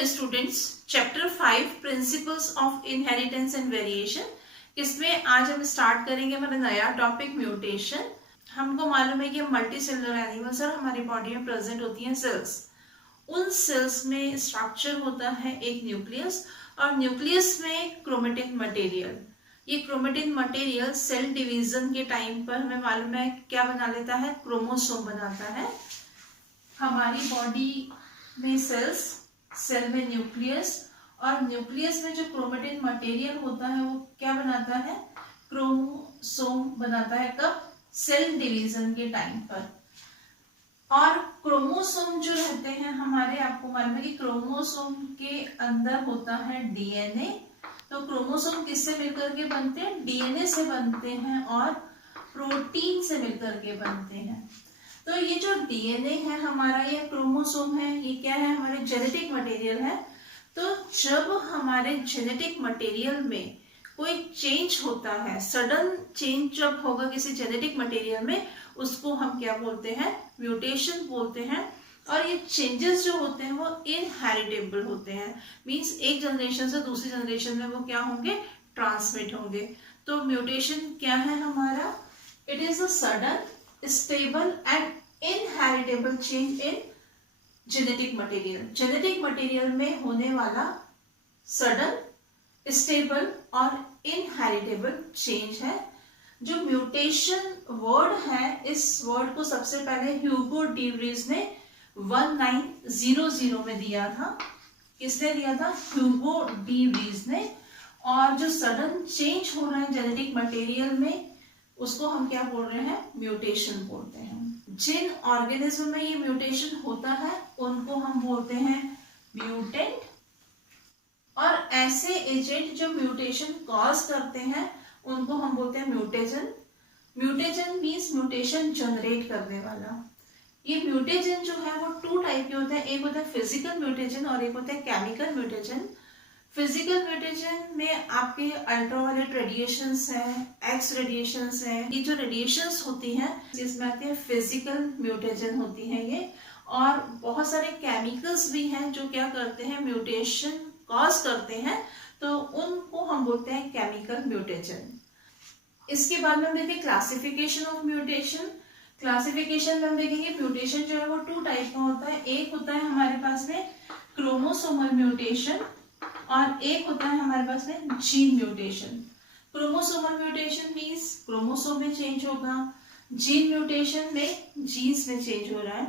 Dear students, chapter 5 principles of inheritance and variation, इसमें आज हम स्टार्ट करेंगे हमारा नया टॉपिक म्यूटेशन। हमको मालूम है कि मल्टी सेलुलर एनिमल्स और हमारी बॉडी में प्रेजेंट होती हैं सेल्स। उन सेल्स में स्ट्रक्चर होता है एक न्यूक्लियस, और न्यूक्लियस में क्रोमेटिन मटेरियल। ये क्रोमेटिन मटेरियल सेल डिवीजन के टाइम पर हमें मालूम है क्या बना लेता है, क्रोमोसोम बनाता है। हमारी बॉडी में सेल में न्यूक्लियस, और न्यूक्लियस में जो क्रोमेटिन मटेरियल होता है वो क्या बनाता है, क्रोमोसोम बनाता है। कब? सेल डिवीजन के टाइम पर। और क्रोमोसोम जो रहते हैं हमारे, आपको मालूम है कि क्रोमोसोम के अंदर होता है डीएनए। तो क्रोमोसोम किससे मिलकर के बनते हैं? डीएनए से बनते हैं और प्रोटीन से मिलकर के बनते हैं। तो ये जो डीएनए है हमारा, ये क्रोमोसोम है, ये क्या है, हमारे जेनेटिक मटेरियल है। तो जब हमारे जेनेटिक मटेरियल में कोई चेंज होता है, सडन चेंज जब होगा किसी जेनेटिक मटेरियल में, उसको हम क्या बोलते हैं, म्यूटेशन बोलते हैं। और ये चेंजेस जो होते हैं वो इनहेरिटेबल होते हैं, मींस एक जनरेशन से दूसरी जनरेशन में वो क्या होंगे, ट्रांसमिट होंगे। तो म्यूटेशन क्या है हमारा? It is a sudden, stable and inheritable change in genetic material. Genetic material में होने वाला सडन, स्टेबल और इनहेरिटेबल चेंज है। जो म्यूटेशन वर्ड है, इस वर्ड को सबसे पहले ह्यूगो डी व्रीज ने 1900 में दिया था। किसने दिया था? ह्यूगो डी व्रीज ने। और जो सडन चेंज हो रहा है जेनेटिक मटेरियल में, उसको हम क्या बोल रहे हैं, म्यूटेशन बोलते हैं। जिन ऑर्गेनिज्म में ये म्यूटेशन होता है उनको हम बोलते हैं म्यूटेंट। और ऐसे एजेंट जो म्यूटेशन कॉज करते हैं उनको हम बोलते हैं म्यूटेजन। म्यूटेजन मीन्स म्यूटेशन जनरेट करने वाला। ये म्यूटेजन जो है वो 2 टाइप के होते हैं, एक होता है फिजिकल म्यूटेजन और एक होता है केमिकल म्यूटेजन। फिजिकल म्यूटेशन में आपके अल्ट्रावायलेट रेडिएशंस है, एक्स रेडिएशंस है, ये जो रेडिएशंस होती हैं जिसमें आती है फिजिकल म्यूटेशन होती है ये। और बहुत सारे केमिकल्स भी हैं जो क्या करते हैं, म्यूटेशन कॉज करते हैं, तो उनको हम बोलते हैं केमिकल म्यूटेशन। इसके बाद में हम देखेंगे क्लासिफिकेशन ऑफ म्यूटेशन। क्लासिफिकेशन में हम देखेंगे म्यूटेशन जो है वो 2 टाइप का होता है। एक होता है हमारे पास में क्रोमोसोमल म्यूटेशन और एक होता है हमारे पास में gene mutation. Chromosomal mutation means chromosome में चेंज होगा, जीन म्यूटेशन में जीन्स में चेंज हो रहा है।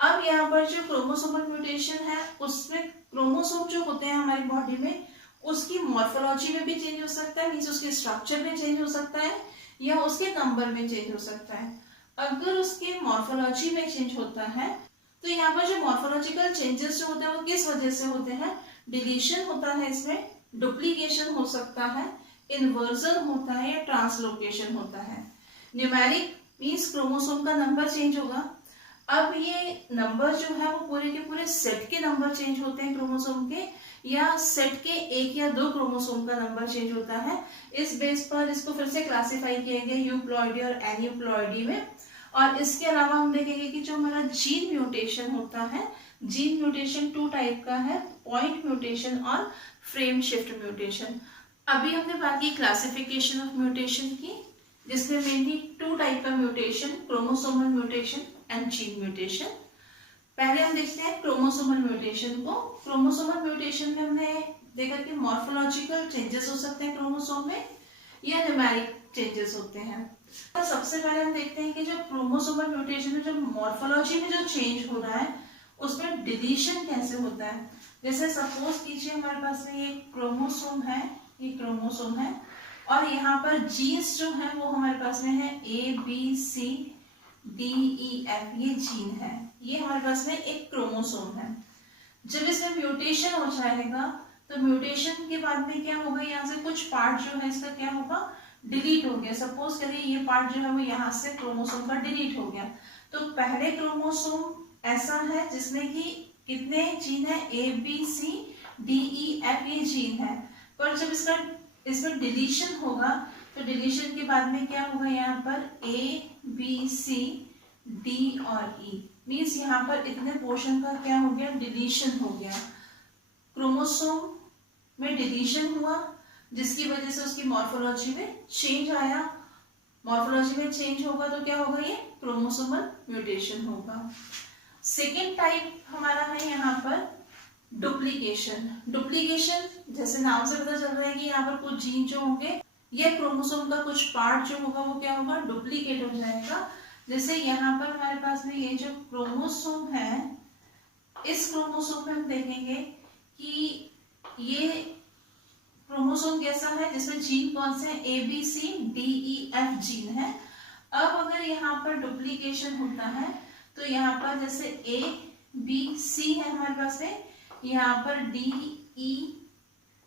अब यहाँ पर जो क्रोमोसोमल म्यूटेशन है उसमें क्रोमोसोम जो होते हैं हमारी बॉडी में, उसकी मॉर्फोलॉजी में भी चेंज हो सकता है, मींस उसके स्ट्रक्चर में चेंज हो सकता है या उसके नंबर में चेंज हो सकता है। अगर उसके मॉर्फोलॉजी में चेंज होता है तो यहाँ पर जो मॉर्फोलॉजिकल चेंजेस जो होते हैं वो किस वजह से होते हैं, डिलीशन होता है, इसमें डुप्लीकेशन हो सकता है, इन्वर्जन होता है या ट्रांसलोकेशन होता है। न्यूमेरिक मींस क्रोमोसोम का नंबर चेंज होगा। अब ये नंबर जो है वो पूरे के पूरे सेट के नंबर चेंज होते हैं क्रोमोसोम के, या सेट के 1 या 2 क्रोमोसोम का नंबर चेंज होता है। इस बेस पर इसको फिर से क्लासिफाई किए गए यूप्लॉइडी और एन्यूप्लॉइडी में। और इसके अलावा हम देखेंगे कि जो हमारा जीन म्यूटेशन होता है, जीन म्यूटेशन 2 टाइप का है, पॉइंट म्यूटेशन और फ्रेम शिफ्ट म्यूटेशन। अभी हमने बात की क्लासिफिकेशन ऑफ म्यूटेशन की, जिसमें मेनली 2 टाइप का mutation, chromosomal mutation and gene mutation. पहले हम देखते हैं क्रोमोसोमल म्यूटेशन को। क्रोमोसोमल म्यूटेशन में हमने देखा कि मॉर्फोलॉजिकल चेंजेस हो सकते हैं क्रोमोसोम में या न्यूमेरिक चेंजेस होते हैं। तो सबसे पहले हम देखते हैं कि जो क्रोमोसोमल म्यूटेशन में जो मॉर्फोलॉजी में जो चेंज हो रहा है उसमें डिलीशन कैसे होता है। जैसे सपोज कीजिए हमारे पास में ये क्रोमोसोम है, ये क्रोमोसोम है, और यहाँ पर जीन्स जो है वो हमारे पास में है ABCDEF, ये जीन है, ये हमारे पास में एक क्रोमोसोम है। जब इसमें म्यूटेशन हो जाएगा तो म्यूटेशन के बाद में क्या होगा, यहाँ से कुछ पार्ट जो है इसका क्या होगा, डिलीट हो गया। सपोज करिए ये पार्ट जो है वो यहाँ से क्रोमोसोम का डिलीट हो गया। तो पहले क्रोमोसोम ऐसा है जिसमें कि कितने जीन है, ABCDEF ये जीन है, पर जब इसमें डिलीशन होगा तो डिलीशन के बाद में क्या होगा, यहाँ पर ABCD और E मीन्स यहाँ पर इतने पोर्शन का क्या हो गया, डिलीशन हो गया। क्रोमोसोम में डिलीशन हुआ, जिसकी वजह से उसकी मॉर्फोलॉजी में चेंज आया। मॉर्फोलॉजी में चेंज होगा तो क्या होगा, ये क्रोमोसोमल म्यूटेशन होगा। सेकेंड टाइप हमारा है यहाँ पर डुप्लीकेशन। डुप्लीकेशन जैसे नाम से पता चल रहा है कि यहाँ पर कुछ जीन जो होंगे, ये क्रोमोसोम का कुछ पार्ट जो होगा वो क्या होगा, डुप्लीकेट हो जाएगा। जैसे यहाँ पर हमारे पास में ये जो क्रोमोसोम है, इस क्रोमोसोम में हम देखेंगे कि ये क्रोमोसोम कैसा है, जिसमें जीन कौन से हैं, ABCDEF जीन है। अब अगर यहाँ पर डुप्लीकेशन होता है तो यहाँ पर जैसे ABC है हमारे पास में, यहाँ पर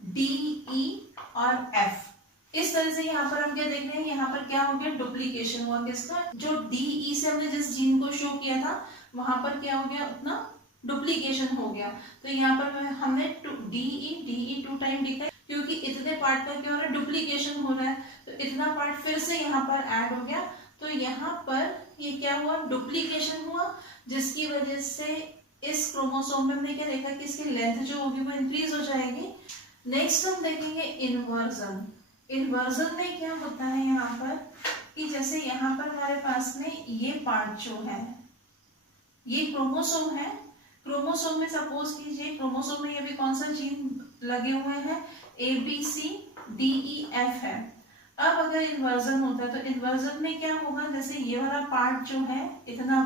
DE और F, इस तरह से यहाँ पर हम क्या देख रहे हैं, यहाँ पर क्या हो गया, डुप्लीकेशन हुआ किसका, जो DE से हमने जिस जीन को शो किया था वहां पर क्या हो गया, उतना डुप्लीकेशन हो गया। तो यहाँ पर हमने DE 2 टाइम लिखा है, क्योंकि इतने पार्ट का क्या हो रहा है, डुप्लीकेशन हो रहा है, तो इतना पार्ट फिर से यहाँ पर ऐड हो गया। तो यहाँ पर ये क्या हुआ, डुप्लीकेशन हुआ, जिसकी वजह से इस क्रोमोसोम में हमने क्या देखा कि इसकी लेंथ जो होगी वो इंक्रीज हो जाएगी। नेक्स्ट हम देखेंगे इन्वर्जन। इन्वर्जन में क्या होता है यहाँ पर कि जैसे यहाँ पर हमारे पास में ये पार्ट जो है, ये क्रोमोसोम है। क्रोमोसोम में सपोज कीजिए, क्रोमोसोम में ये भी कौन सा जीन लगे हुए हैं, ABCDEF है। अब अगर इन्वर्जन होता है तो इन्वर्जन में क्या होगा, जैसे ये वाला पार्ट जो है, इतना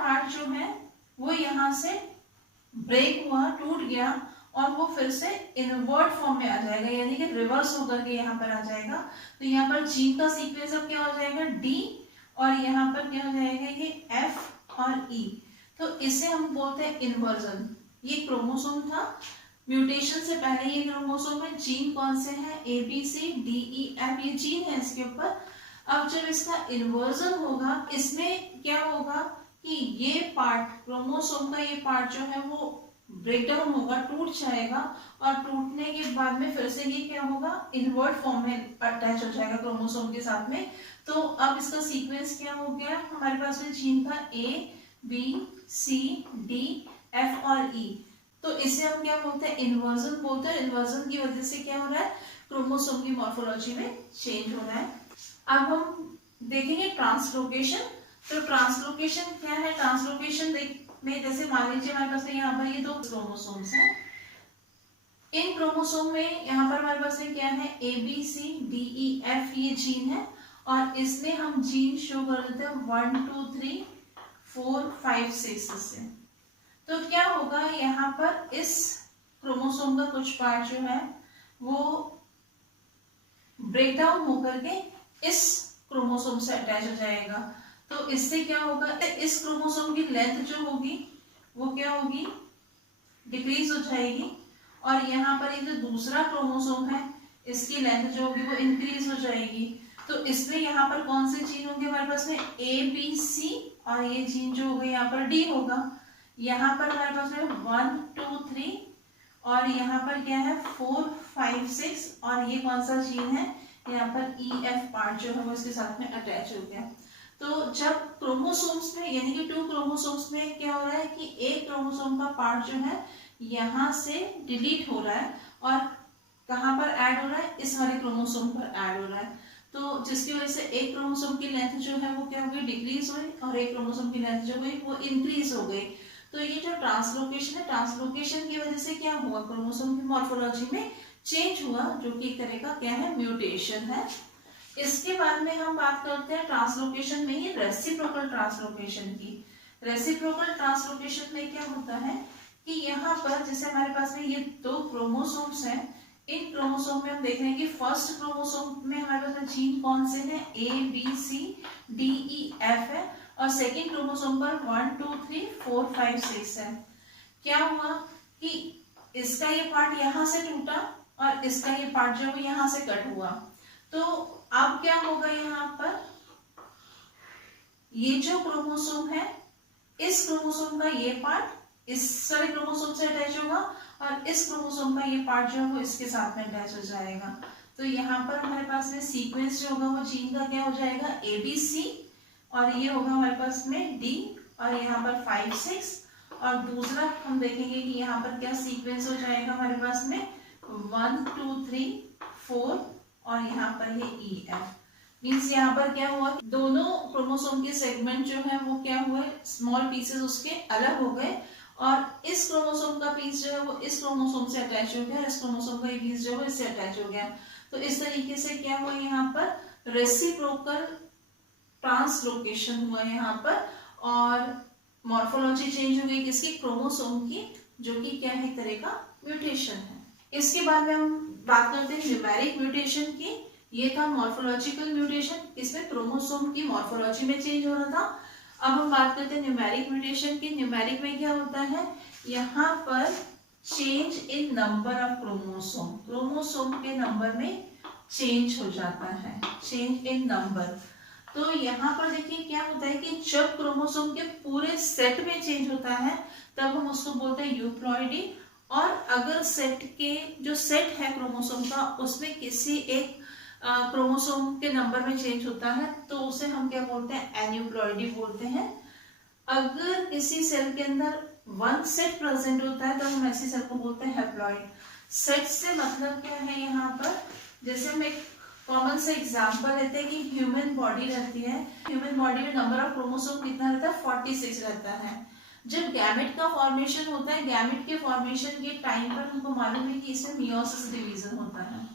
पार्ट जो है वो यहाँ से ब्रेक हुआ, टूट गया, और वो फिर से इनवर्ट फॉर्म में आ जाएगा, यानी कि रिवर्स होकर के यहाँ पर आ जाएगा। तो यहाँ पर जीन का सीक्वेंस अब क्या हो जाएगा, D, और यहाँ पर क्या हो जाएगा, ये F और E। तो इसे हम बोलते हैं इन्वर्जन। ये क्रोमोसोम था, म्यूटेशन से पहले ये क्रोमोसोम में जीन कौन से हैं, ABCDEF, ये जीन है इसके ऊपर। अब जब इसका इन्वर्जन होगा, इसमें क्या होगा कि ये पार्ट, क्रोमोसोम का ये पार्ट जो है वो ब्रेक डाउन होगा, टूट जाएगा, और टूटने के बाद में फिर से ये क्या होगा, इन्वर्ट फॉर्म में अटैच हो जाएगा क्रोमोसोम के साथ में। तो अब इसका सीक्वेंस क्या हो गया, हमारे पास में जीन था ABCDF और E। तो इसे हम क्या बोलते हैं, इन्वर्जन बोलते हैं। इन्वर्जन की वजह से क्या हो रहा है, क्रोमोसोम की मॉर्फोलॉजी में चेंज हो रहा है। अब हम देखेंगे ट्रांसलोकेशन। तो ट्रांसलोकेशन क्या है, ट्रांसलोकेशन में जैसे मान लीजिए हमारे पास में यहाँ पर ये 2 क्रोमोसोम्स हैं। इन क्रोमोसोम में यहाँ पर हमारे पास में क्या है, ABCDEF ये जीन है, और इसमें हम जीन शो कर देते हैं 1 2 3 4 5 6 से। तो क्या होगा, यहाँ पर इस क्रोमोसोम का कुछ पार्ट जो है वो ब्रेक डाउन होकर के इस क्रोमोसोम से अटैच हो जाएगा। तो इससे क्या होगा, इस क्रोमोसोम की लेंथ जो होगी वो क्या होगी, डिक्रीज हो जाएगी, और यहाँ पर ये जो दूसरा क्रोमोसोम है इसकी लेंथ जो होगी वो इंक्रीज हो जाएगी। तो इसमें यहाँ पर कौन से जीन होंगे हमारे पास में, ABC, और ये जीन जो होगा यहाँ पर D होगा। यहाँ पर हमारे पास में 1 2 3, और यहाँ पर क्या है 4 5 6, और ये कौन सा जीन है, यहाँ पर EF पार्ट जो है वो इसके साथ में अटैच हो गया। तो जब क्रोमोसोम्स में, यानी कि 2 क्रोमोसोम्स में क्या हो रहा है कि एक क्रोमोसोम का पार्ट जो है यहाँ से डिलीट हो रहा है, और कहाँ पर ऐड हो रहा है, इस वाले क्रोमोसोम पर ऐड हो रहा है। तो जिसकी वजह से एक क्रोमोसोम की लेंथ जो है वो क्या हो गई, डिक्रीज हुई, और एक क्रोमोसोम की लेंथ जो हुई वो इंक्रीज हो गई। तो ये जो ट्रांसलोकेशन है, ट्रांसलोकेशन की वजह से क्या हुआ, क्रोमोसोम की मॉर्फोलॉजी में चेंज हुआ, जो कि एक तरह का क्या है, म्यूटेशन है। इसके बाद में हम बात करते हैं ट्रांसलोकेशन में ही रेसिप्रोकल ट्रांसलोकेशन की। रेसिप्रोकल ट्रांसलोकेशन में क्या होता है कि यहाँ पर जैसे हमारे पास में ये 2 क्रोमोसोम्स हैं, इन क्रोमोसोम में हम देख रहे हैं कि फर्स्ट क्रोमोसोम में हमारे पास जीन कौन से हैं, ABCDEF है, और सेकेंड क्रोमोसोम पर 1 2 3 4 5 6 है। क्या हुआ कि इसका ये पार्ट यहाँ से टूटा, और इसका ये पार्ट जो है यहाँ से कट हुआ। तो अब क्या होगा, यहाँ पर ये जो क्रोमोसोम है, इस क्रोमोसोम का ये पार्ट इस सारे क्रोमोसोम से अटैच होगा, और इस क्रोमोसोम का ये पार्ट जो है वो इसके साथ में अटैच हो जाएगा। तो यहाँ पर हमारे पास में सीक्वेंस जो होगा वो जीन का क्या हो जाएगा, ABC, और ये होगा हमारे पास में D, और यहाँ पर 5 6, और दूसरा हम देखेंगे कि यहाँ पर क्या सीक्वेंस हो जाएगा हमारे पास में 1 2 3 4 और यहाँ पर ये EF मीन्स यहाँ पर क्या हुआ, दोनों क्रोमोसोम के सेगमेंट जो है वो क्या हुए, स्मॉल पीसेस उसके अलग हो गए और इस क्रोमोसोम का पीस जो है वो इस क्रोमोसोम से अटैच हो गया, इस क्रोमोसोम का पीस जो है इससे अटैच हो गया। तो इस तरीके से क्या हुआ, यहाँ पर रेसिप्रोकल ट्रांसलोकेशन हुआ यहाँ पर और मॉर्फोलॉजी चेंज हो गई किसकी, क्रोमोसोम की, जो कि क्या है, एक तरह का म्यूटेशन है। इसके बाद में हम बात करते हैं न्यूमेरिक म्यूटेशन की। ये था मॉर्फोलॉजिकल म्यूटेशन, इसमें क्रोमोसोम की मॉर्फोलॉजी में चेंज हो रहा था। अब हम बात करते हैं न्यूमेरिक म्यूटेशन की। न्यूमेरिक में क्या होता है, यहाँ पर change in number of chromosome, chromosome के नंबर में चेंज हो जाता है, चेंज इन नंबर। तो यहाँ पर देखिए क्या होता है कि जब क्रोमोसोम के पूरे सेट में चेंज होता है तब हम उसको बोलते हैं यूप्लॉइडी, और अगर सेट के जो सेट है क्रोमोसोम का उसमें किसी एक क्रोमोसोम के नंबर में चेंज होता है तो उसे हम क्या बोलते हैं, एन्यूप्लॉइडी बोलते हैं। अगर किसी सेल के अंदर वन सेट प्रेजेंट होता है तो हम ऐसी सेल को बोलते हैं हैप्लॉइड। सेट से मतलब क्या है, यहाँ पर जैसे हम एक कॉमन से एग्जांपल लेते हैं कि ह्यूमन बॉडी रहती है, ह्यूमन बॉडी में नंबर ऑफ क्रोमोसोम कितना रहता है, 46 रहता है। जब गैमेट का फॉर्मेशन होता है, गैमेट के फॉर्मेशन के टाइम पर हमको मालूम है कि इसमें मियोसिस डिवीजन होता है।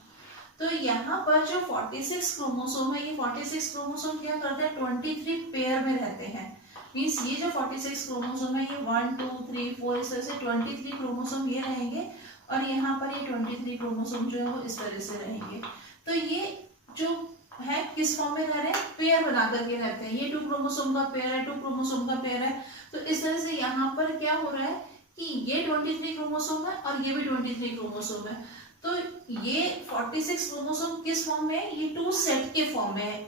तो यहाँ पर जो 46 क्रोमोसोम है, ये 46 क्रोमोसोम क्या करते हैं, 23 पेयर में रहते हैं। मीन्स ये जो 46 क्रोमोसोम है ये 1 2 3 4 इस तरह से 23 क्रोमोसोम ये रहेंगे और यहाँ पर ये 23 क्रोमोसोम जो है वो इस तरह से रहेंगे। तो ये जो है किस फॉर्म में रह रहे हैं, पेयर बना करके रहते हैं। ये 2 क्रोमोसोम का पेयर है, 2 क्रोमोसोम का पेयर है। तो इस तरह से यहाँ पर क्या हो रहा है कि ये 23 क्रोमोसोम है और ये भी 23 क्रोमोसोम है। तो ये 46 क्रोमोसोम किस फॉर्म में है, ये 2 सेट के फॉर्म में है।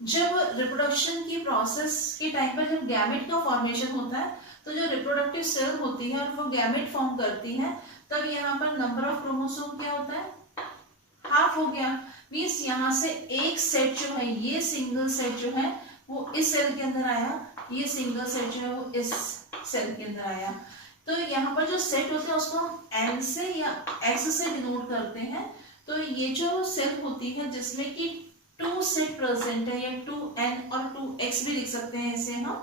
जब रिप्रोडक्शन की प्रोसेस के टाइम पर जब गैमेट का फॉर्मेशन होता है तो जो रिप्रोडक्टिव सेल होती है और वो गैमेट फॉर्म करती है, तब यहाँ पर नंबर ऑफ क्रोमोसोम क्या होता है, हाफ हो गया। मीन्स यहाँ से एक सेट जो है, ये सिंगल सेट जो है वो इस सेल के अंदर आया, ये सिंगल सेट जो है वो इस सेल के अंदर आया। तो यहाँ पर जो सेट होते हैं उसको हम एन से या एक्स से डिनोट करते हैं। तो ये जो सेल होती है जिसमें कि 2 सेट प्रेजेंट है, या 2n और 2x भी लिख सकते हैं इसे हम,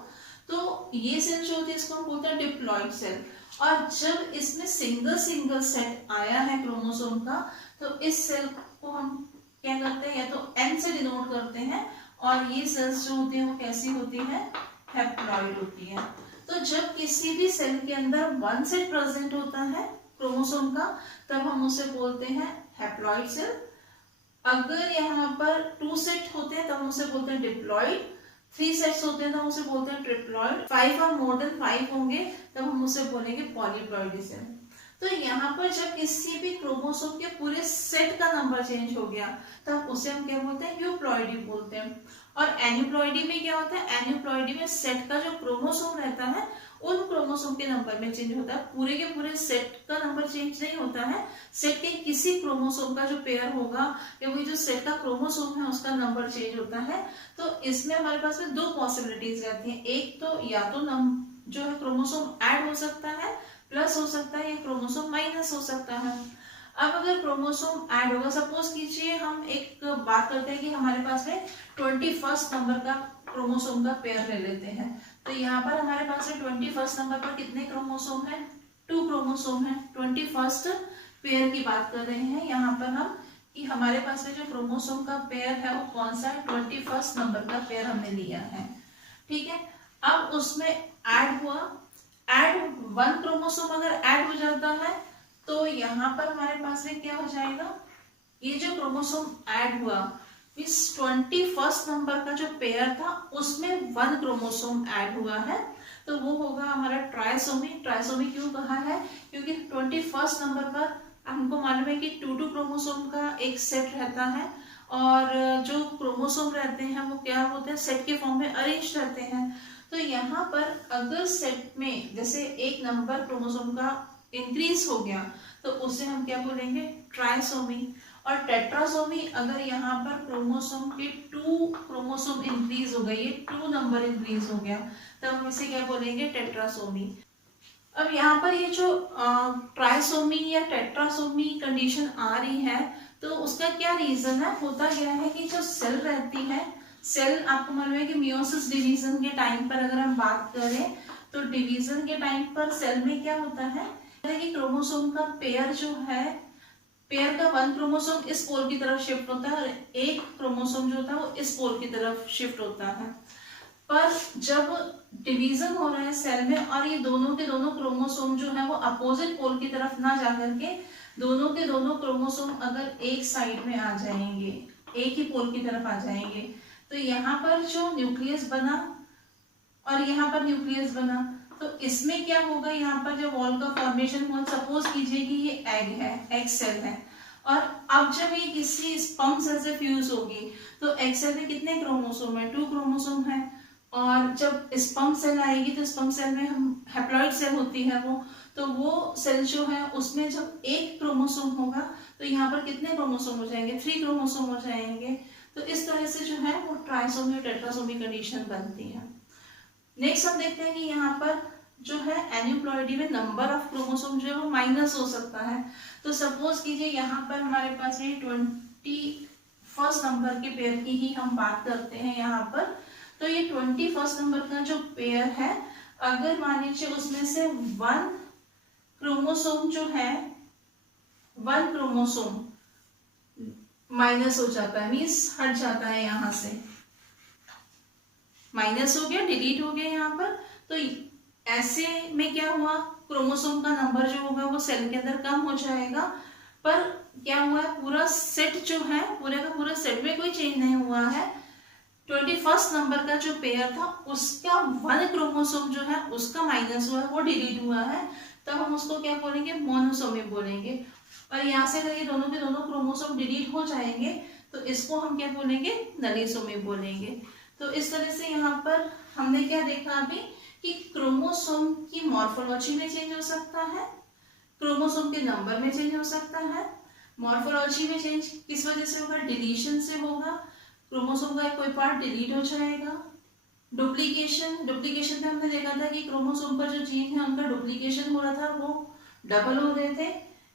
तो ये सेल जो होती है इसको हम बोलते हैं डिप्लॉइड सेल। और जब इसमें सिंगल सेट आया है क्रोमोसोम का तो इस सेल को हम क्या करते हैं, या तो n से डिनोट करते हैं, और ये सेल्स जो होती है वो कैसी होती है, हैप्लॉइड होती है। तो जब किसी भी सेल के अंदर 1 सेट प्रेजेंट होता है क्रोमोसोम का तब हम उसे बोलते हैं हैप्लॉइड सेल। अगर यहाँ पर 2 सेट होते हैं तब हम उसे बोलते हैं डिप्लॉइड, 3 सेट्स होते हैं तब उसे बोलते हैं ट्रिप्लॉइड, 5 और मोर देन 5 होंगे तब हम उसे बोलेंगे पॉलीप्लॉइड सेल। तो यहाँ पर जब किसी भी क्रोमोसोम के पूरे सेट का नंबर चेंज हो गया तब उसे हम क्या बोलते हैं, यूप्लॉइडी बोलते हैं। और एन्यूप्लॉइडी में क्या होता है, एन्यूप्लॉइडी में सेट का जो क्रोमोसोम रहता है उन क्रोमोसोम के नंबर में चेंज होता है, पूरे के पूरे सेट का नंबर चेंज नहीं होता है। सेट के किसी क्रोमोसोम का जो पेयर होगा या वही जो सेट का क्रोमोसोम है उसका नंबर चेंज होता है। तो इसमें हमारे पास में 2 पॉसिबिलिटीज रहती हैं, एक तो या तो जो है क्रोमोसोम ऐड हो सकता है, प्लस हो सकता है, या क्रोमोसोम माइनस हो सकता है। अब अगर क्रोमोसोम ऐड होगा, सपोज कीजिए हम एक बात करते हैं कि हमारे पास में 21 नंबर का क्रोमोसोम का पेयर ले लेते हैं। तो यहाँ पर हमारे पास में 21 नंबर पर कितने क्रोमोसोम है, 2 क्रोमोसोम है। 21 पेयर की बात कर रहे हैं यहाँ पर हम कि हमारे पास में जो क्रोमोसोम का पेयर है वो कौन सा है, 21 नंबर का पेयर हमने लिया है, ठीक है। अब उसमें ऐड हुआ, ऐड 1 क्रोमोसोम अगर ऐड हो जाता है तो यहाँ पर हमारे पास में क्या हो जाएगा, ये जो क्रोमोसोम ऐड हुआ इस 21 नंबर का जो पेयर था उसमें 1 क्रोमोसोम ऐड हुआ है तो वो होगा हमारा ट्राइसोमी। ट्राइसोमी क्यों कहा है, क्योंकि 21 नंबर पर हमको मालूम है कि 2 क्रोमोसोम का एक सेट रहता है और जो क्रोमोसोम रहते हैं वो क्या होते हैं, सेट के फॉर्म में अरेंज रहते हैं। तो यहाँ पर अगर सेट में जैसे एक नंबर क्रोमोसोम का इंक्रीज हो गया तो उसे हम क्या बोलेंगे, ट्राइसोमी। और टेट्रासोमी, अगर यहाँ पर क्रोमोसोम के 2 क्रोमोसोम इंक्रीज हो गए, ये 2 नंबर इंक्रीज हो गया तब हम इसे क्या बोलेंगे, टेट्रासोमी। अब यहाँ पर ये जो ट्राइसोमी या टेट्रासोमी कंडीशन आ रही है, तो उसका क्या रीजन है? होता क्या है कि जो सेल रहती है, सेल आपको मालूम है कि मियोसिस डिवीजन के टाइम पर अगर हम बात करें तो डिवीजन के टाइम पर सेल में क्या होता है कि क्रोमोसोम का पेयर जो है, पेयर का वन क्रोमोसोम इस पोल की तरफ शिफ्ट होता है और एक क्रोमोसोम जो होता है वो इस पोल की तरफ शिफ्ट होता है। पर जब डिवीजन हो रहा है सेल में और ये दोनों के दोनों क्रोमोसोम जो है वो अपोजिट पोल की तरफ ना जाकर के दोनों के दोनों क्रोमोसोम अगर एक साइड में आ जाएंगे, एक ही पोल की तरफ आ जाएंगे, तो यहाँ पर जो न्यूक्लियस बना और यहाँ पर न्यूक्लियस बना, तो इसमें क्या होगा, यहाँ पर जो वॉल का फॉर्मेशन हुआ, सपोज कीजिए कि ये एग है, एग सेल है, और अब जब ये किसी स्पर्म सेल से फ्यूज होगी तो एग सेल में कितने क्रोमोसोम है? 2 क्रोमोसोम है। और जब स्पर्म सेल आएगी तो स्पर्म सेल में हम हैप्लॉइड सेल होती है वो, तो वो सेल जो है उसमें जब एक क्रोमोसोम होगा तो यहाँ पर कितने क्रोमोसोम हो जाएंगे? 3 क्रोमोसोम हो जाएंगे। तो इस तरह से जो है वो ट्राइसोमी और टेट्रासोमी कंडीशन बनती है। नेक्स्ट हम देखते हैं कि यहाँ पर जो है एन्यूप्लॉइडी में नंबर ऑफ क्रोमोसोम जो है वो माइनस हो सकता है। तो सपोज कीजिए यहाँ पर हमारे पास ये 21st नंबर के पेयर की ही हम बात करते हैं यहाँ पर। तो ये 21st नंबर का जो पेयर है, अगर मान लीजिए उसमें से 1 क्रोमोसोम जो है, 1 क्रोमोसोम माइनस हो जाता है, मीन्स हट जाता है, यहाँ से माइनस हो गया, डिलीट हो गया यहाँ पर। तो ऐसे में क्या हुआ, क्रोमोसोम का नंबर जो होगा वो सेल के अंदर कम हो जाएगा। पर क्या हुआ है, पूरा सेट जो है, पूरे का पूरा सेट में कोई चेंज नहीं हुआ है। 21st नंबर का जो पेयर था उसका 1 क्रोमोसोम जो है उसका माइनस हुआ है, वो डिलीट हुआ है, तब हम उसको क्या बोलेंगे? मोनोसोमी बोलेंगे। और यहाँ से अगर ये दोनों के दोनों क्रोमोसोम डिलीट हो जाएंगे तो इसको हम क्या बोलेंगे? नलीसोमी बोलेंगे। तो इस तरह से यहाँ पर हमने क्या देखा अभी कि क्रोमोसोम की मॉर्फोलॉजी में चेंज हो सकता है, क्रोमोसोम के नंबर में चेंज हो सकता है। मॉर्फोलॉजी में चेंज किस वजह से होगा? डिलीशन से होगा, क्रोमोसोम का कोई पार्ट डिलीट हो जाएगा। डुप्लीकेशन में हमने देखा था कि क्रोमोसोम पर जो जीन है उनका डुप्लीकेशन हो रहा था, वो डबल हो रहे थे।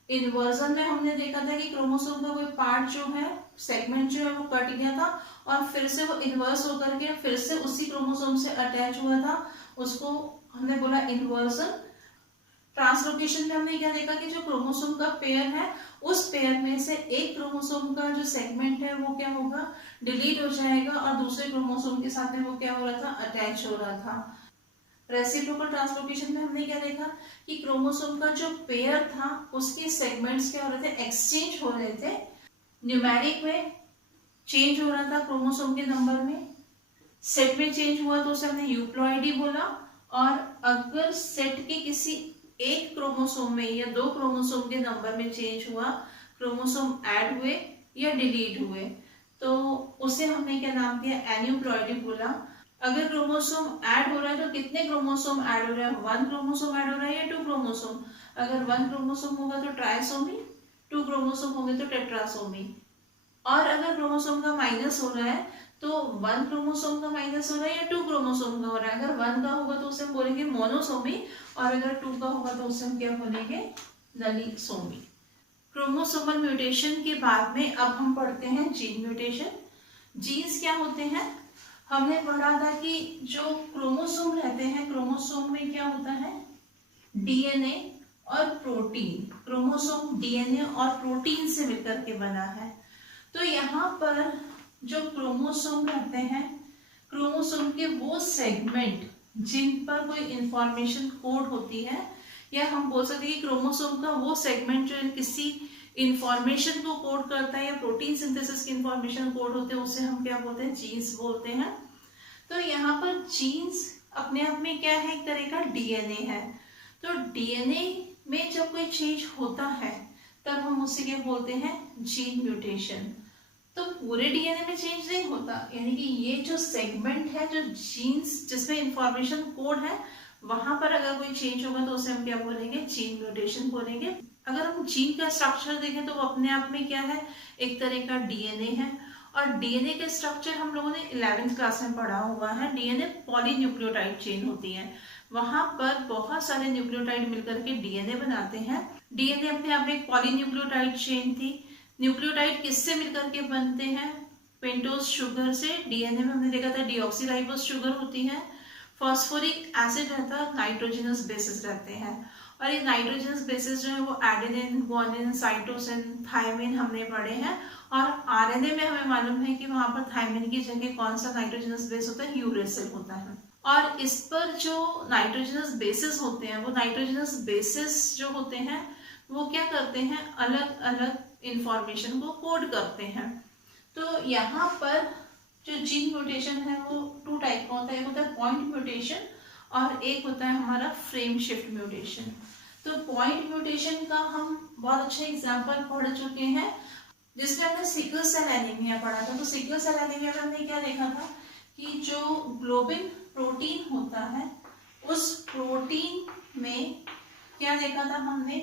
इन्वर्जन में हमने देखा था कि क्रोमोसोम का कोई पार्ट जो है, सेगमेंट जो है वो कट गया था और फिर से वो इन्वर्स होकर के फिर से उसी क्रोमोसोम से अटैच हुआ था, उसको हमने बोला इन्वर्जन। ट्रांसलोकेशन में हमने क्या देखा कि जो क्रोमोसोम का पेयर है उस पेयर में से एक क्रोमोसोम का जो सेगमेंट है वो क्या होगा? डिलीट हो जाएगा और दूसरे क्रोमोसोम के साथ में वो क्या हो रहा था? अटैच हो रहा था। रेसिप्रोकल ट्रांसलोकेशन में हमने क्या देखा कि क्रोमोसोम का जो पेयर था उसके सेगमेंट्स क्या हो रहे थे? एक्सचेंज हो रहे थे। न्यूमेरिक में चेंज हो रहा था क्रोमोसोम के नंबर में, सेट में चेंज हुआ तो उसे हमने यूप्लॉइडी बोला। और अगर सेट के किसी एक क्रोमोसोम में या 2 क्रोमोसोम के नंबर में चेंज हुआ, क्रोमोसोम ऐड हुए या डिलीट हुए, तो उसे हमने क्या नाम दिया? एन्यूप्लॉइडी बोला। अगर क्रोमोसोम ऐड हो रहा है तो कितने क्रोमोसोम ऐड हो रहा है? 1 क्रोमोसोम ऐड हो रहा है या 2 क्रोमोसोम? अगर 1 क्रोमोसोम होगा तो ट्राइसोमी, 2 क्रोमोसोम होंगे तो टेट्रासोमी। और अगर क्रोमोसोम का माइनस हो रहा है तो 1 क्रोमोसोम का माइनस हो रहा है या 2 क्रोमोसोम का हो रहा है? अगर 1 का होगा तो उसे हम बोलेंगे मोनोसोमी और अगर 2 का होगा तो उसे हम क्या बोलेंगे? नलीसोमी। क्रोमोसोमल म्यूटेशन के बाद में अब हम पढ़ते हैं जीन म्यूटेशन। जीन्स क्या होते हैं? हमने पढ़ा था कि जो क्रोमोसोम रहते हैं, क्रोमोसोम में क्या होता है? डीएनए और प्रोटीन। क्रोमोसोम डीएनए और प्रोटीन से मिलकर के बना है। तो यहाँ पर जो क्रोमोसोम रहते हैं, क्रोमोसोम के वो सेगमेंट जिन पर कोई इंफॉर्मेशन कोड होती है, या हम बोल सकते हैं कि क्रोमोसोम का वो सेगमेंट जो किसी इंफॉर्मेशन को कोड करता है या प्रोटीन सिंथेसिस की इंफॉर्मेशन कोड होते हैं, उसे हम क्या बोलते हैं? जीन्स बोलते हैं। तो यहाँ पर जीन्स अपने आप में क्या है? एक तरह का डीएनए है। तो डीएनए में जब कोई चेंज होता है तब हम उसे क्या बोलते हैं? Gene mutation. तो पूरे डीएनए में चेंज नहीं होता, यानी कि ये जो सेगमेंट है, जो जीन्स जिसमें इंफॉर्मेशन कोड है, वहां पर अगर कोई चेंज होगा तो उसे हम क्या बोलेंगे? जीन म्यूटेशन बोलेंगे। अगर हम जीन का स्ट्रक्चर देखें तो वो अपने आप में क्या है? एक तरह का डीएनए है। और डीएनए का स्ट्रक्चर हम लोगों ने 11th क्लास में पढ़ा हुआ है। डीएनए पॉलीन्यूक्लियोटाइड चेन होती है। वहां पर बहुत सारे न्यूक्लियोटाइड मिलकर के डीएनए बनाते हैं। डीएनए अपने आप में एक पॉलीन्यूक्लियोटाइड चेन थी। न्यूक्लियोटाइड किससे मिलकर के बनते हैं? पेंटोज शुगर से। डीएनए में हमने देखा था डीऑक्सीराइबोज शुगर होती है। फॉस्फोरिक एसिड रहता है, नाइट्रोजनस बेसिस रहते हैं। और ये नाइट्रोजनस बेसिस जो है वो एडेनिन, गुआनिन, साइटोसिन, थायमिन हमने पढ़े हैं। और आरएनए में हमें मालूम है कि वहां पर थायमिन की जगह कौन सा नाइट्रोजनस बेस होता है? यूरेसिल होता है। और इस पर जो नाइट्रोजनस बेसिस होते हैं, वो नाइट्रोजनस बेसिस जो होते हैं वो क्या करते हैं? अलग अलग इंफॉर्मेशन को कोड करते हैं। तो यहाँ पर जो जीन म्यूटेशन है वो 2 टाइप का होता है। एक होता है पॉइंट म्यूटेशन और एक होता है हमारा फ्रेम शिफ्ट म्यूटेशन। तो पॉइंट म्यूटेशन का हम बहुत अच्छा एग्जांपल पढ़ चुके हैं, जिसमें हमने सिकल सेल एनीमिया पढ़ा था। तो सिकल सेल एनीमिया में हमने क्या देखा था कि जो ग्लोबिन प्रोटीन होता है, उस प्रोटीन में क्या देखा था हमने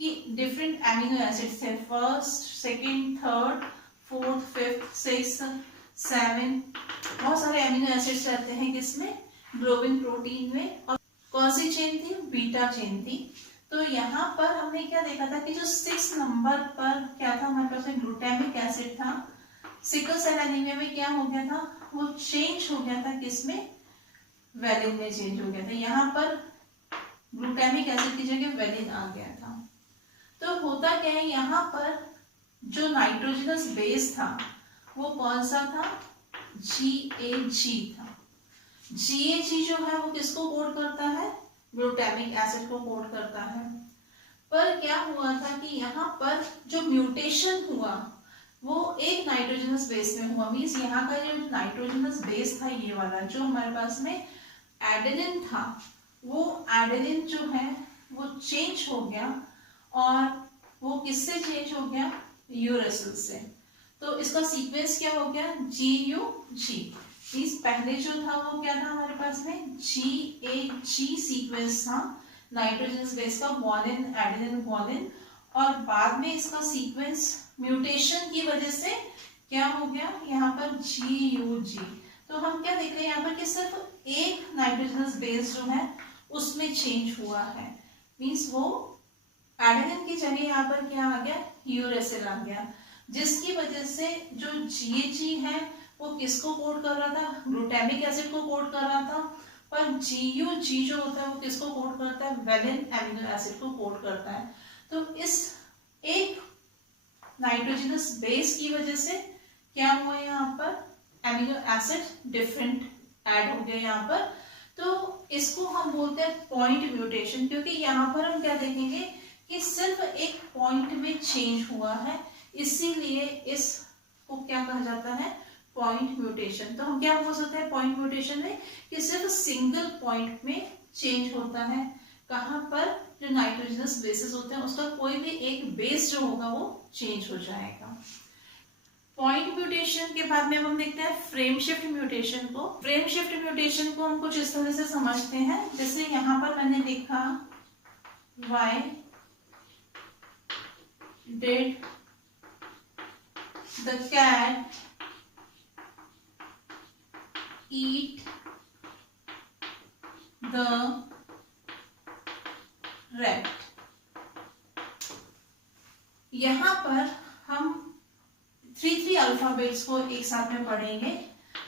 कि डिफरेंट एमिनो एसिड्स थे। First, second, third, fourth, fifth, six, 7, बहुत सारे एमिनो एसिड्स रहते हैं किसमें? ग्लोबिन प्रोटीन में। और कौन सी चेन थी? बीटा चेन थी। तो यहाँ पर हमने क्या देखा था कि जो 6 नंबर पर क्या था हमारे पास में? ग्लूटामिक एसिड था। सिकल सेल एनीमिया में क्या हो गया था? वो चेंज हो गया था किसमें? वेलिन में चेंज हो गया था। यहाँ पर ग्लूटामिक एसिड की जगह वेलिन आ गया था। तो होता क्या है, यहाँ पर जो नाइट्रोजनस बेस था वो कौन सा था? GAG था। GAG जो है वो किसको कोड करता है? ग्लूटामिक एसिड को कोड करता है। पर क्या हुआ था कि यहाँ पर जो म्यूटेशन हुआ वो एक नाइट्रोजनस बेस में हुआ। मीन्स यहाँ का जो नाइट्रोजनस बेस था, ये वाला जो हमारे पास में एडेनिन था, वो एडेनिन जो है वो चेंज हो गया। और वो किससे चेंज हो गया? यूरेसिल से। तो इसका सीक्वेंस क्या हो गया? GUG। मीन्स पहले जो था वो क्या था हमारे पास में? GAG सीक्वेंस था नाइट्रोजनस बेस का, गुआनिन, एडेनिन, गुआनिन। और बाद में इसका सीक्वेंस म्यूटेशन की वजह से क्या हो गया? यहाँ पर GUG। तो हम क्या देख रहे हैं यहाँ पर कि सिर्फ एक नाइट्रोजनस बेस जो है उसमें चेंज हुआ है। मीन्स वो एडेनिन की जगह यहाँ पर क्या आ गया? यूरेसिल आ गया, जिसकी वजह से जो GAG है वो किसको कोड कर रहा था? ग्लूटामिक एसिड को कोड कर रहा था। पर GUG जो होता है वो किसको कोड करता है? वेलिन एमिनो एसिड को कोड करता है। तो इस एक नाइट्रोजनस बेस की वजह से क्या हुआ यहाँ पर? एमिनो एसिड डिफरेंट ऐड हो गया यहाँ पर। तो इसको हम बोलते हैं पॉइंट म्यूटेशन, क्योंकि यहाँ पर हम क्या देखेंगे कि सिर्फ एक पॉइंट में चेंज हुआ है, इसीलिए इसको क्या कहा जाता है? Point mutation. तो हम क्या बोल सकते हैं पॉइंट म्यूटेशन में कि सिर्फ सिंगल पॉइंट में चेंज होता है। कहाँ पर? जो नाइट्रोजनस बेसिस होते हैं उसका कोई भी एक बेस जो होगा वो चेंज हो जाएगा। पॉइंट म्यूटेशन के बाद में अब हम देखते हैं फ्रेम शिफ्ट म्यूटेशन को। फ्रेम शिफ्ट म्यूटेशन को हम कुछ इस तरह से समझते हैं, जैसे यहाँ पर मैंने लिखा why did the cat eat the rat। यहाँ पर हम 3 अल्फाबेट्स को एक साथ में पढ़ेंगे।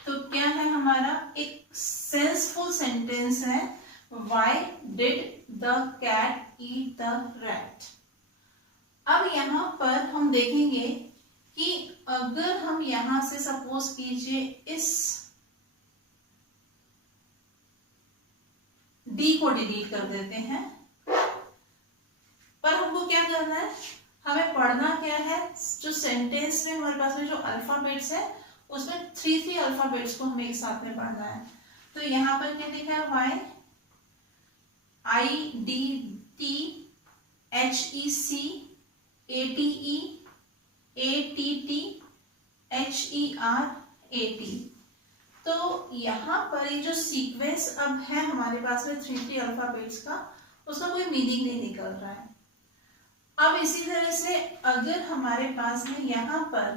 तो क्या है हमारा? एक सेंसफुल सेंटेंस है, Why did the cat eat the rat। अब यहाँ पर हम देखेंगे कि अगर हम यहां से सपोज कीजिए इस डी को डिलीट कर देते हैं, पर हमको क्या करना है? हमें पढ़ना क्या है? जो सेंटेंस में हमारे पास में जो अल्फाबेट्स है उसमें 3 अल्फाबेट्स को हमें एक साथ में पढ़ना है। तो यहाँ पर क्या लिखा है? Y IDDTHECATEATTHERAT। तो यहाँ पर ये जो सीक्वेंस अब है हमारे पास में 3 अल्फाबेट्स का, उसका कोई मीनिंग नहीं निकल रहा है। अब इसी तरह से अगर हमारे पास में यहाँ पर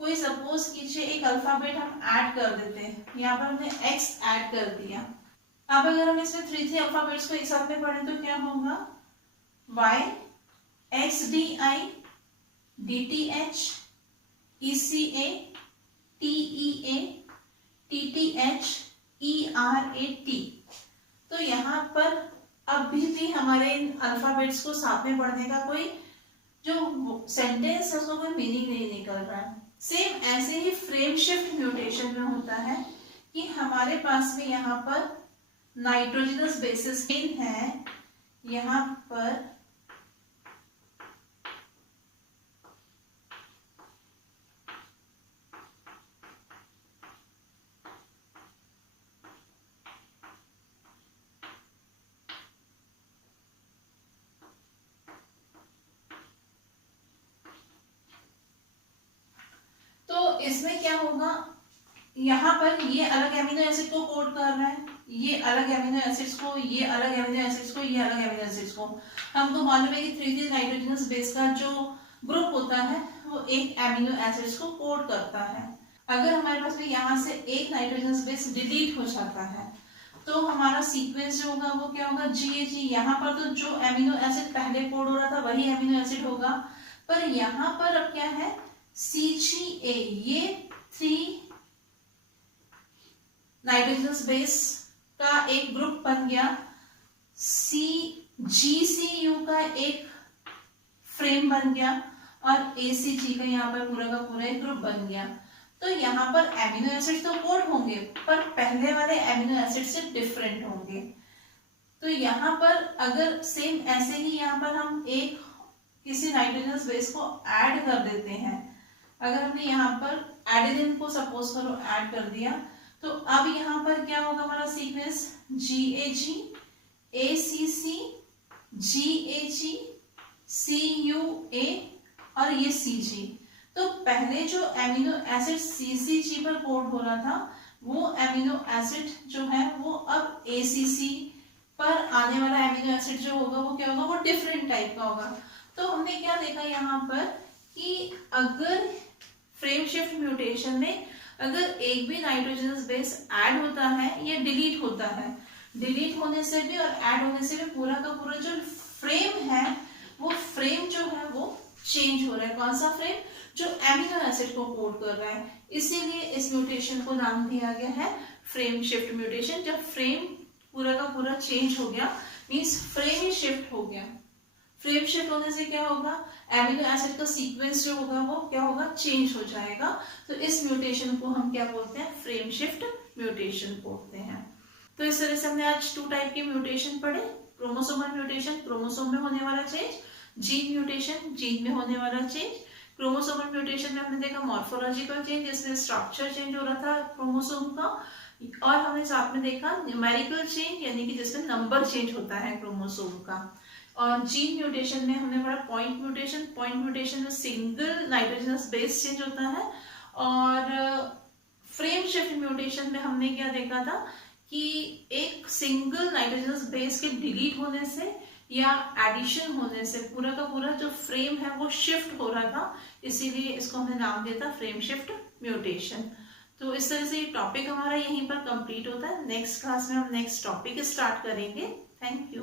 कोई सपोज कीजिए एक अल्फाबेट हम ऐड कर देते हैं, यहाँ पर हमने X ऐड कर दिया, अब अगर हम इसमें 3 अल्फाबेट्स को एक साथ में पढ़ें तो क्या होगा, Y XDI DTH ECA TEA TTH ERAT। तो यहाँ पर अभी भी हमारे इन अल्फाबेट्स को साथ में पढ़ने का कोई जो सेंटेंस है उसका कोई मीनिंग नहीं निकल रहा है। सेम ऐसे ही फ्रेम शिफ्ट म्यूटेशन में होता है कि हमारे पास में यहाँ पर नाइट्रोजनस बेसिस है, यहाँ पर तो इसमें क्या होगा, यहाँ पर ये अलग एमिनो एसिड को कोड कर रहा है, ये अलग एमिनो एसिड्स को, ये अलग एमिनो एसिड्स को, ये अलग एमिनो एसिड्स को। हमको मालूम है कि 3 नाइट्रोजनस बेस का जो ग्रुप होता है वो एक एमिनो एसिड्स को कोड करता है। अगर हमारे पास में यहाँ से एक नाइट्रोजनस बेस डिलीट हो जाता है तो हमारा सीक्वेंस जो होगा वो क्या होगा, GAG। यहाँ पर तो जो एमिनो एसिड पहले कोड हो रहा था वही एमिनो एसिड होगा, पर यहाँ पर अब क्या है, CGA। ये 3 नाइट्रोजनस बेस का एक ग्रुप बन गया, GCU का एक फ्रेम बन गया और ACG का यहाँ पर पूरा का पूरा एक ग्रुप बन गया। तो यहाँ पर एमिनो एसिड तो कोड होंगे पर पहले वाले एमिनो एसिड से डिफरेंट होंगे। तो यहाँ पर अगर सेम ऐसे ही यहाँ पर हम एक किसी नाइट्रोजनस बेस को ऐड कर देते हैं, अगर हमने यहाँ पर एडेनिन को सपोज करो ऐड कर दिया, तो अब यहाँ पर क्या होगा हमारा sequence, GAG ACC GAG CUA और ये CG। तो पहले जो एमिनो एसिड CCG पर कोड हो रहा था वो एमिनो एसिड जो है वो अब ACC पर आने वाला एमिनो एसिड जो होगा वो क्या होगा, वो डिफरेंट टाइप का होगा। तो हमने क्या देखा यहाँ पर कि अगर फ्रेम शिफ्ट म्यूटेशन में अगर एक भी नाइट्रोजनस बेस ऐड होता है या डिलीट होता है, डिलीट होने से भी और ऐड होने से भी पूरा का पूरा जो फ्रेम है वो फ्रेम जो है वो चेंज हो रहा है। कौन सा फ्रेम, जो एमिनो एसिड को कोड कर रहा है। इसीलिए इस म्यूटेशन को नाम दिया गया है फ्रेम शिफ्ट म्यूटेशन। जब फ्रेम पूरा का पूरा चेंज हो गया मींस फ्रेम ही शिफ्ट हो गया। फ्रेम शिफ्ट होने से क्या होगा, एमिनो एसिड का सीक्वेंस जो होगा वो क्या होगा, चेंज हो जाएगा। तो इस म्यूटेशन को हम क्या बोलते हैं, फ्रेम शिफ्ट म्यूटेशन बोलते हैं। तो इस तरह से हमने आज 2 टाइप के म्यूटेशन पढ़े, क्रोमोसोमल म्यूटेशन क्रोमोसोम में होने वाला चेंज, जीन म्यूटेशन जीन में होने वाला चेंज। क्रोमोसोमल म्यूटेशन में हमने देखा मॉर्फोलॉजिकल चेंज, जिसमें स्ट्रक्चर चेंज हो रहा था क्रोमोसोम का, और हमने साथ में देखा न्यूमेरिकल चेंज यानी कि जिसमें नंबर चेंज होता है क्रोमोसोम का। और जीन म्यूटेशन में हमने पढ़ा पॉइंट म्यूटेशन। पॉइंट म्यूटेशन में सिंगल नाइट्रोजनस बेस चेंज होता है। और फ्रेम शिफ्ट म्यूटेशन में हमने क्या देखा था कि एक सिंगल नाइट्रोजनस बेस के डिलीट होने से या एडिशन होने से पूरा का पूरा जो फ्रेम है वो शिफ्ट हो रहा था, इसीलिए इसको हमने नाम दिया था फ्रेम शिफ्ट म्यूटेशन। तो इस तरह से ये टॉपिक हमारा यहीं पर कंप्लीट होता है। नेक्स्ट क्लास में हम नेक्स्ट टॉपिक स्टार्ट करेंगे। Thank you.